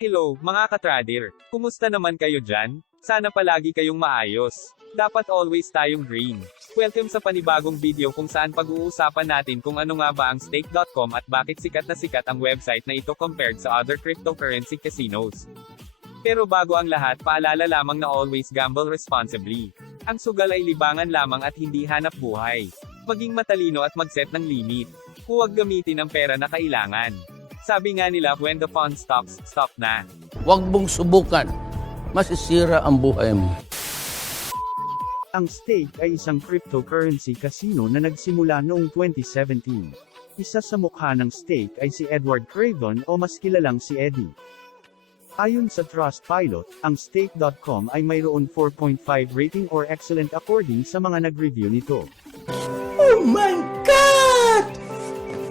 Hello, mga katrader. Kumusta naman kayo dyan? Sana palagi kayong maayos. Dapat always tayong green. Welcome sa panibagong video kung saan pag-uusapan natin kung ano nga ba ang stake.com at bakit sikat na sikat ang website na ito compared sa other cryptocurrency casinos. Pero bago ang lahat, paalala lamang na always gamble responsibly. Ang sugal ay libangan lamang at hindi hanap buhay. Maging matalino at mag-set ng limit. Huwag gamitin ang pera na kailangan. Sabi nga nila, when the fun stops, stop na. Huwag mong subukan. Masisira ang buhay mo. Ang Stake ay isang cryptocurrency casino na nagsimula noong 2017. Isa sa mukha ng Stake ay si Edward Craven o mas kilalang si Eddie. Ayon sa Trustpilot, ang Stake.com ay mayroon 4.5 rating or excellent according sa mga nag-review nito. Oh my God!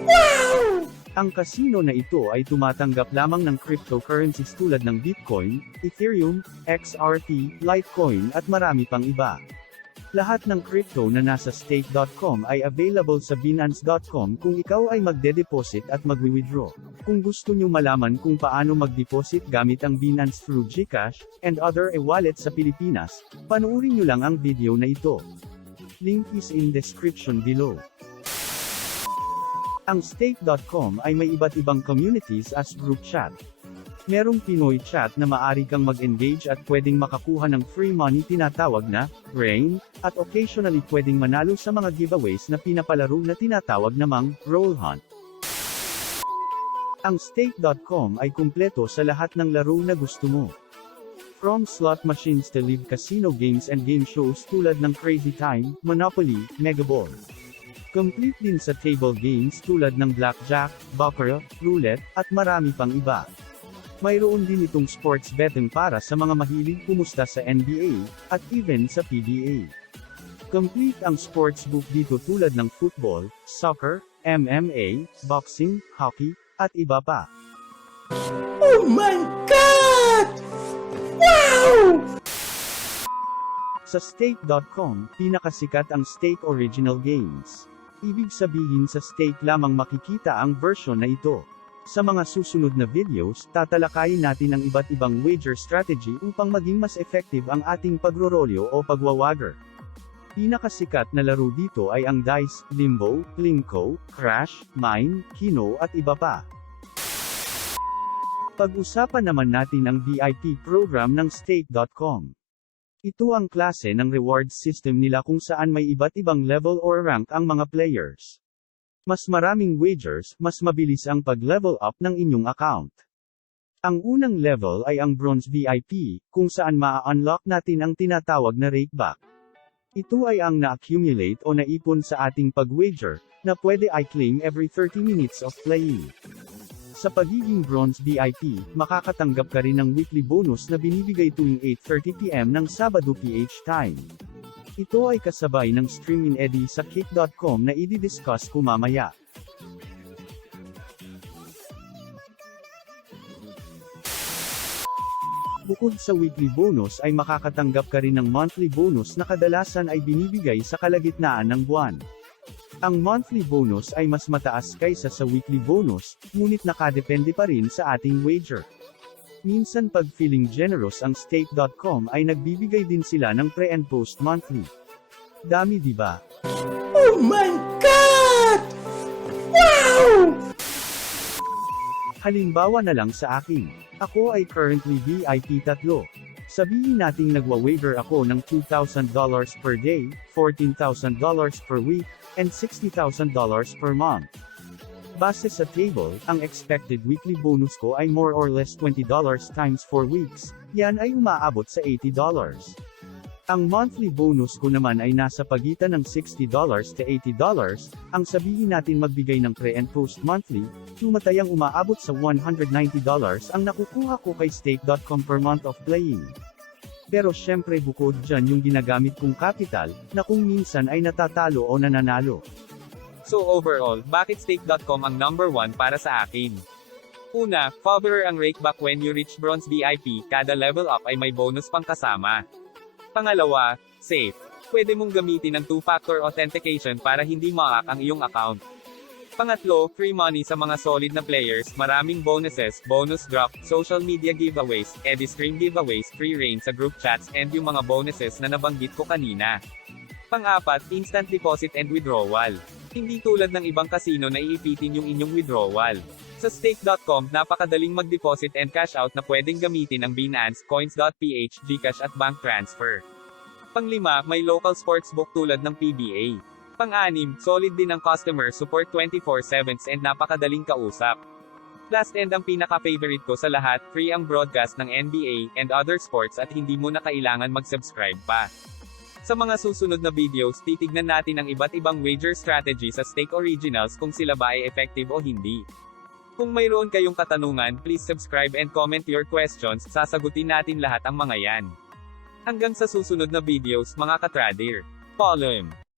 Wow! Ang casino na ito ay tumatanggap lamang ng cryptocurrencies tulad ng Bitcoin, Ethereum, XRP, Litecoin at marami pang iba. Lahat ng crypto na nasa Stake.com ay available sa Binance.com kung ikaw ay magde-deposit at magwi-withdraw. Kung gusto nyo malaman kung paano mag-deposit gamit ang Binance through GCash, and other e-wallet sa Pilipinas, panoorin nyo lang ang video na ito. Link is in description below. Ang Stake.com ay may iba't ibang communities as group chat. Merong Pinoy chat na maaari kang mag-engage at pwedeng makakuha ng free money tinatawag na rain, at occasionally pwedeng manalo sa mga giveaways na pinapalaro na tinatawag namang roll hunt. Ang Stake.com ay kumpleto sa lahat ng laro na gusto mo. From slot machines to live casino games and game shows tulad ng Crazy Time, Monopoly, Megaball. Complete din sa table games tulad ng Blackjack, Baccarat, Roulette, at marami pang iba. Mayroon din itong sports betting para sa mga mahilig pumusta sa NBA, at even sa PBA. Complete ang sportsbook dito tulad ng football, soccer, MMA, boxing, hockey, at iba pa. Oh my God! Wow! Sa Stake.com, pinakasikat ang Stake Original Games. Ibig sabihin sa Stake lamang makikita ang version na ito. Sa mga susunod na videos, tatalakayin natin ang iba't ibang wager strategy upang maging mas effective ang ating pagrorolyo o pagwawager. Pinakasikat na laro dito ay ang Dice, Limbo, Plinko, Crash, Mine, Keno at iba pa. Pag-usapan naman natin ang VIP program ng Stake.com. Ito ang klase ng rewards system nila kung saan may iba't ibang level or rank ang mga players. Mas maraming wagers, mas mabilis ang pag-level up ng inyong account. Ang unang level ay ang Bronze VIP, kung saan maa-unlock natin ang tinatawag na rakeback. Ito ay ang na-accumulate o naipon sa ating pag-wager, na pwede i-claim every 30 minutes of playing. Sa pagiging Bronze VIP, makakatanggap ka rin ng weekly bonus na binibigay tuwing 8:30 PM ng Sabado PH time. Ito ay kasabay ng stream in Eddie sa Kick.com na i-discuss ko mamaya. Bukod sa weekly bonus ay makakatanggap ka rin ng monthly bonus na kadalasan ay binibigay sa kalagitnaan ng buwan. Ang monthly bonus ay mas mataas kaysa sa weekly bonus, ngunit nakadepende pa rin sa ating wager. Minsan pag feeling generous ang Stake.com ay nagbibigay din sila ng pre and post monthly. Dami di ba? Oh my God! Wow! Halimbawa na lang sa akin. Ako ay currently VIP 3. Sabihin nating nagwa-wager ako ng $2,000 per day, $14,000 per week, and $60,000 per month. Base sa table, ang expected weekly bonus ko ay more or less $20 times 4 weeks, yan ay umaabot sa $80. Ang monthly bonus ko naman ay nasa pagitan ng $60 to $80, ang sabihin natin magbigay ng pre and post monthly, tumatayang umaabot sa $190 ang nakukuha ko kay Stake.com per month of playing. Pero syempre bukod dyan yung ginagamit kong capital, na kung minsan ay natatalo o nananalo. So overall, bakit Stake.com ang number 1 para sa akin? Una, favor ang rakeback when you reach Bronze VIP, kada level up ay may bonus pang kasama. Pangalawa, safe. Pwede mong gamitin ang two-factor authentication para hindi ma-hack ang iyong account. Pangatlo, free money sa mga solid na players, maraming bonuses, bonus drop, social media giveaways, stream giveaways, free reign sa group chats, and yung mga bonuses na nabanggit ko kanina. Pang-apat, instant deposit and withdrawal. Hindi tulad ng ibang casino na iipitin yung inyong withdrawal. Sa stake.com, napakadaling mag-deposit and cash out na pwedeng gamitin ang Binance, Coins.ph, GCash at bank transfer. Panglima, may local sportsbook tulad ng PBA. Pang-anim, solid din ang customer support 24/7 and napakadaling kausap. Last and ang pinaka-favorite ko sa lahat, free ang broadcast ng NBA and other sports at hindi mo na kailangan mag-subscribe pa. Sa mga susunod na videos, titignan natin ang iba't ibang wager strategy sa Stake Originals kung sila ba ay effective o hindi. Kung mayroon kayong katanungan, please subscribe and comment your questions, sasagutin natin lahat ang mga yan. Hanggang sa susunod na videos, mga katrader. Paalam!